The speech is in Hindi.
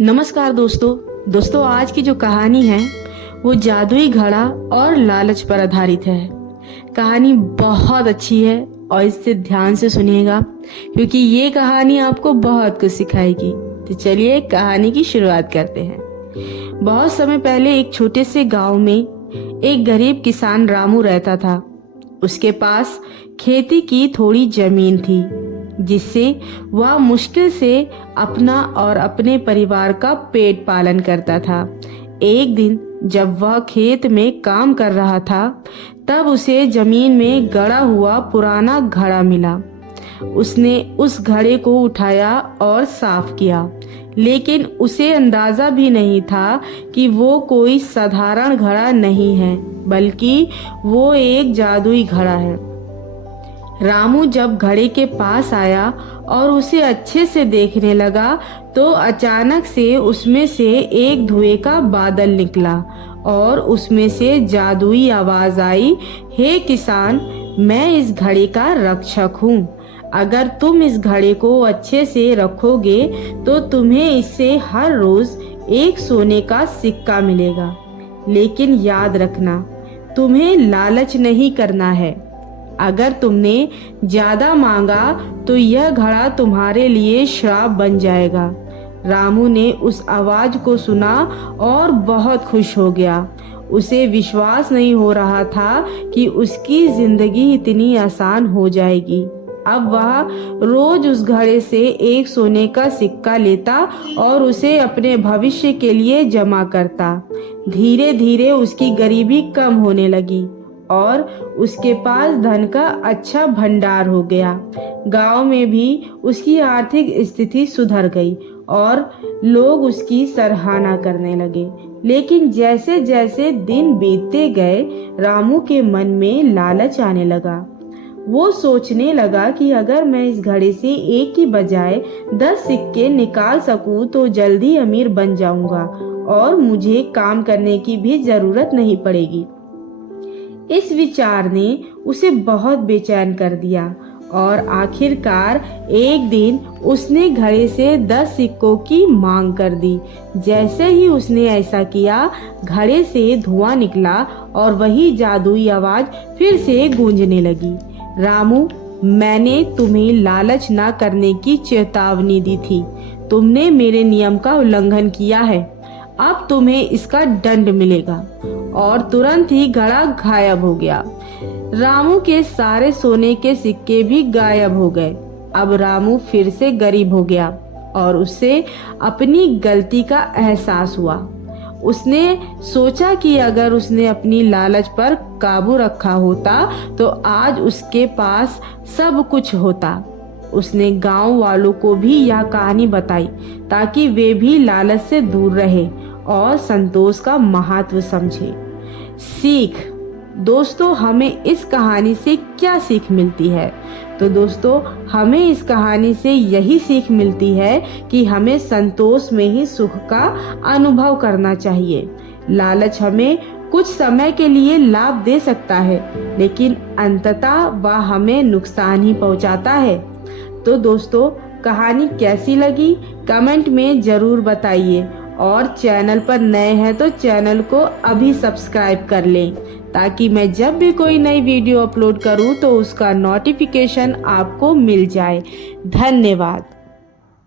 नमस्कार दोस्तों आज की जो कहानी है वो जादुई घड़ा और लालच पर आधारित है। कहानी बहुत अच्छी है और इसे ध्यान से सुनिएगा क्योंकि ये कहानी आपको बहुत कुछ सिखाएगी। तो चलिए कहानी की शुरुआत करते हैं। बहुत समय पहले एक छोटे से गांव में एक गरीब किसान रामू रहता था। उसके पास खेती की थोड़ी जमीन थी जिससे वह मुश्किल से अपना और अपने परिवार का पेट पालन करता था। एक दिन जब वह खेत में काम कर रहा था तब उसे जमीन में गड़ा हुआ पुराना घड़ा मिला। उसने उस घड़े को उठाया और साफ किया, लेकिन उसे अंदाजा भी नहीं था कि वो कोई साधारण घड़ा नहीं है बल्कि वो एक जादुई घड़ा है। रामू जब घड़े के पास आया और उसे अच्छे से देखने लगा तो अचानक से उसमें से एक धुएं का बादल निकला और उसमें से जादुई आवाज आई, हे किसान, मैं इस घड़े का रक्षक हूँ। अगर तुम इस घड़े को अच्छे से रखोगे तो तुम्हें इससे हर रोज एक सोने का सिक्का मिलेगा। लेकिन याद रखना, तुम्हें लालच नहीं करना है। अगर तुमने ज्यादा मांगा तो यह घड़ा तुम्हारे लिए श्राप बन जाएगा। रामू ने उस आवाज को सुना और बहुत खुश हो गया। उसे विश्वास नहीं हो रहा था कि उसकी जिंदगी इतनी आसान हो जाएगी। अब वह रोज उस घड़े से एक सोने का सिक्का लेता और उसे अपने भविष्य के लिए जमा करता। धीरे धीरे उसकी गरीबी कम होने लगी और उसके पास धन का अच्छा भंडार हो गया। गांव में भी उसकी आर्थिक स्थिति सुधर गई और लोग उसकी सराहना करने लगे। लेकिन जैसे जैसे दिन बीतते गए रामू के मन में लालच आने लगा। वो सोचने लगा कि अगर मैं इस घड़े से एक की बजाय 10 सिक्के निकाल सकूं तो जल्दी अमीर बन जाऊंगा और मुझे काम करने की भी जरूरत नहीं पड़ेगी। इस विचार ने उसे बहुत बेचैन कर दिया और आखिरकार एक दिन उसने घड़े से 10 सिक्कों की मांग कर दी। जैसे ही उसने ऐसा किया, घड़े से धुआं निकला और वही जादुई आवाज फिर से गूंजने लगी। रामू, मैंने तुम्हें लालच न करने की चेतावनी दी थी। तुमने मेरे नियम का उल्लंघन किया है। अब तुम्हें इसका दंड मिलेगा। और तुरंत ही घड़ा गायब हो गया। रामू के सारे सोने के सिक्के भी गायब हो गए। अब रामू फिर से गरीब हो गया और उसे अपनी गलती का एहसास हुआ। उसने सोचा कि अगर उसने अपनी लालच पर काबू रखा होता तो आज उसके पास सब कुछ होता। उसने गांव वालों को भी यह कहानी बताई ताकि वे भी लालच से दूर रहे और संतोष का महत्व समझे। सीख, दोस्तों, हमें इस कहानी से क्या सीख मिलती है? तो दोस्तों, हमें इस कहानी से यही सीख मिलती है कि हमें संतोष में ही सुख का अनुभव करना चाहिए। लालच हमें कुछ समय के लिए लाभ दे सकता है, लेकिन अंततः वह हमें नुकसान ही पहुंचाता है। तो दोस्तों, कहानी कैसी लगी कमेंट में जरूर बताइए और चैनल पर नए हैं तो चैनल को अभी सब्सक्राइब कर लें ताकि मैं जब भी कोई नई वीडियो अपलोड करूं तो उसका नोटिफिकेशन आपको मिल जाए। धन्यवाद।